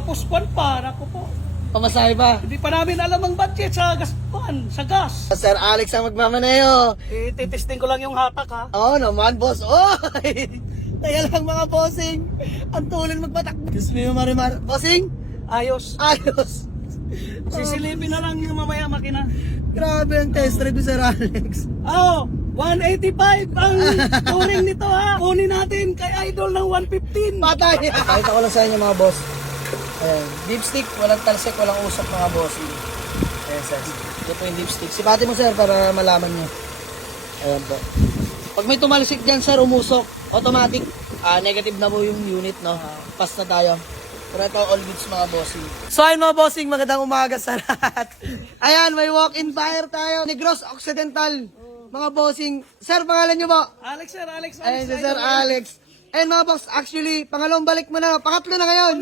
tapos kwan pa, naku po. Pamasahe pa. Hindi pa namin alam ang budget sa gas, sa gas. Sir Alex ang magmamaneho. Titesting ko lang yung hatak ha. Oo naman, boss. Oy! Kaya lang mga bossing. Ang tulin magbatak. Diyos mo yung marimar. Bossing? Ayos. Ayos. Sisilipin na lang yung mamaya makina. Grabe ang test drive ni Sir Alex. Oh, 185 ang touring nito ha. Kunin natin kay Idol ng 115. Patay! Pakita ko lang sa inyo mga boss. Ayan. Dipstick, walang talsik, walang usok mga bossing. Ayan sir. Ito po yung dipstick. Sipati mo sir para malaman nyo. Ayan po. Pag may tumalsik dyan sir, umusok. Automatic. Negative na po yung unit, no? Pass na tayo. Pero ito, all goods mga bossing. So ayun mga bossing, magandang umaga sa lahat. Ayan, may walk-in fire tayo. Negros Occidental. Mga bossing. Sir, pangalan nyo po? Alex sir, Alex. Ayan si Sir Alex. Ayun mga boss, actually, pangalawang balik mo na. Pangatlo na ngayon.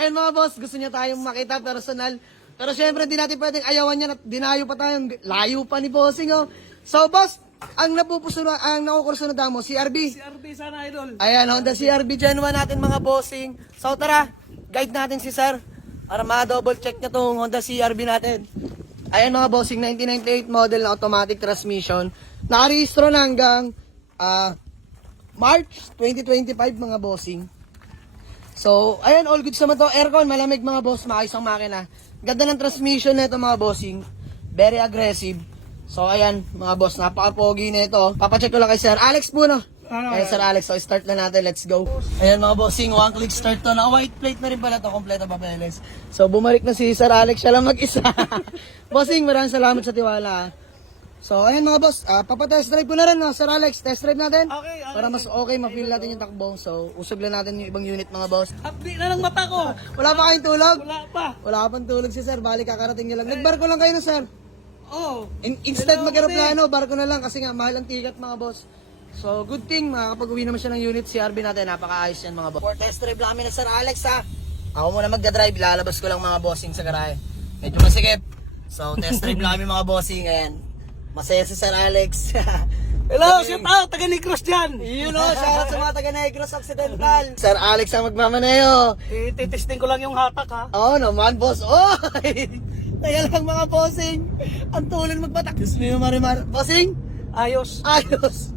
Ayun mga boss, gusto niya tayong makita personal. Pero syempre, di natin pwedeng ayawan niya at dinayo pa tayo. Layo pa ni bossing, oh. So boss, ang nakukursunod mo, CRB. CRB sana Idol. Ayan, Honda CRB Gen 1 natin mga bossing. So tara, guide natin si Sir para ma-double check niya tong Honda CRB natin. Ayan mga bossing, 1998 model na automatic transmission. Nakarehistro na hanggang March 2025 mga bossing. So, ayan, all good naman to. Aircon, malamig mga boss, maayos ang makina. Ganda ng transmission nito mga bossing. Very aggressive. So, ayan, mga boss, napaka-pogi nito. Papacheck ko lang kay Sir Alex muna. Ayan, Sir Alex, so start na natin. Let's go. Ayan mga bossing, one click start to. Na white plate na rin pala to, kompleto papeles. So, bumalik na si Sir Alex, siya lang mag-isa. Bossing, maraming salamat sa tiwala. So, ayan mga boss, papatest drive ko na rin, no? Sir Alex, test drive natin. Okay, Para mas okay, ma-feel natin yung takbo. So, usog lang natin yung ibang unit mga boss. Update na ng mata ko. Wala pa kayong tulog? Wala pa. Wala pa pang tulog si Sir, bali kakarating nyo lang. Nagbarko lang kayo no, Sir? Oh. Instead mag-aeroplano, barko na lang kasi nga mahal ang ticket mga boss. So, good thing, makakapag-uwi naman siya ng unit CRB natin. Napakaayos yan mga boss. For test drive lang kami na Sir Alex ha. Ako muna magdadrive, lalabas ko lang mga bossing sa garahe. Medyo masikip. So, test drive lang kami mga bossing. Ayan. Masaya si Sir Alex. Hello, shout out, taga Negros dyan. Yun o, shoutout sa mga taga Negros Occidental. Sir Alex ang magmamaneho. Titesting ko lang yung hatak ha. Oo naman, boss. Oy! Kaya lang mga bossing. Ang tulin magbatak. Diyos mo yung marimar. Bossing? Ayos. Ayos.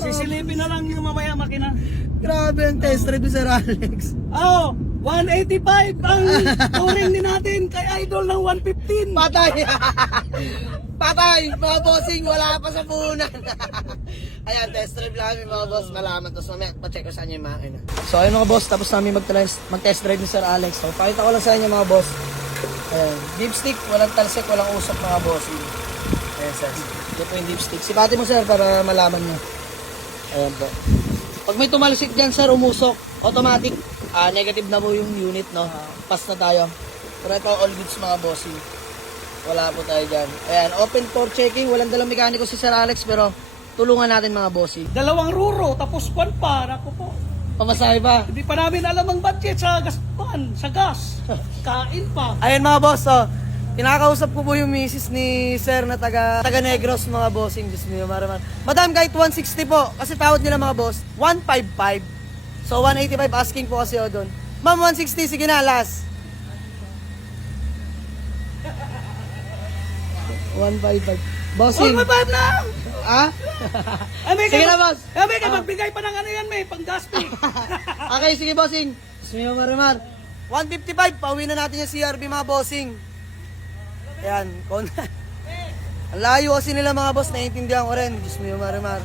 Sisilipin na lang yung mamaya makina. Grabe ang test drive ni Sir Alex. Oh, 185 ang touring din natin kay Idol ng 115. Patay! Patay! Mga bossing, wala pa sa punan. Ayan, test drive lang kami mga boss. Malaman. Tapos mamaya, pa-check ko sa inyo yung makina. So ayun mga boss, tapos namin mag-test drive ni Sir Alex. So pakita ko lang sa inyo mga boss. Ayan, dipstick, walang talsik, walang usok mga bossing. Ayan sir, ito po yung dipstick. Sipati mo sir para malaman nyo. Ayan po. Pag may tumalsik dyan sir, umusok. Automatic. Negative na po yung unit, no? Pass na tayo. Pero ito, all goods mga bossing. Wala po tayo dyan. Ayan, open for checking. Walang dalang mekaniko si Sir Alex, pero tulungan natin mga bossing. Dalawang ruro, tapos kwan pa, naku po. Pamasahe pa. Hindi pa namin alam ang budget sa gas, sa gas. Kain pa. Ayan mga boss, oh. Kinakausap ko po yung misis ni Sir na taga Negros mga bossing. Diyos mo yung maraman. Madam, kahit 160 po. Kasi tawad nila mga boss, 155. So 185 asking po kasi o doon. Ma'am, 160, sige na, last. 155. Bossing. 155 na! Ah? Sige na, boss. May magbigay pa ng ano yan, may pang gas fee. Okay, sige bossing. Diyos mo yung maramar. 155, pauwi na natin yung CRB mga bossing. Ayan, ang layo kasi nila mga boss, naiintindihan ko rin. Diyos mo yung marimar.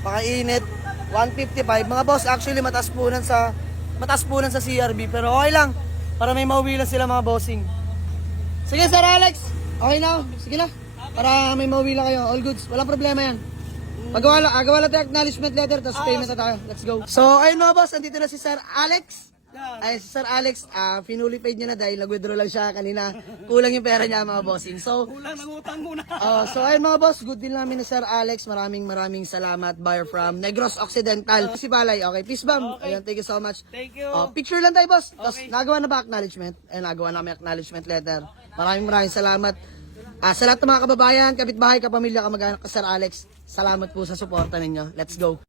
Makainit. 155. Mga boss, actually mataas punan sa CRB. Pero okay lang. Para may mauwi lang sila mga bossing. Sige Sir Alex. Okay na. Sige na. Para may mauwi lang kayo. All goods. Walang problema yan. Agawa lang tayo acknowledgement letter. Tapos payment na tayo. Let's go. So ayun mga boss. Andito na si Sir Alex. Ay, si Sir Alex, finuli paid niya na dahil nag-withdraw lang siya kanina. Kulang yung pera niya mga bossing. So, Kulang ng utang muna. so ayun mga boss, good deal namin na Sir Alex. Maraming salamat. Buyer from Negros Occidental. Si Balay, okay. Peace bomb. Okay. Ayan, thank you so much. Thank you. Picture lang tayo boss. Tapos Okay. nagawa na ba acknowledgement? Nagawa namin acknowledgement letter. Maraming salamat. Sa lahat ng mga kababayan, kapitbahay, kapamilya, kamag-anak ka Sir Alex, salamat po sa suporta ninyo. Let's go.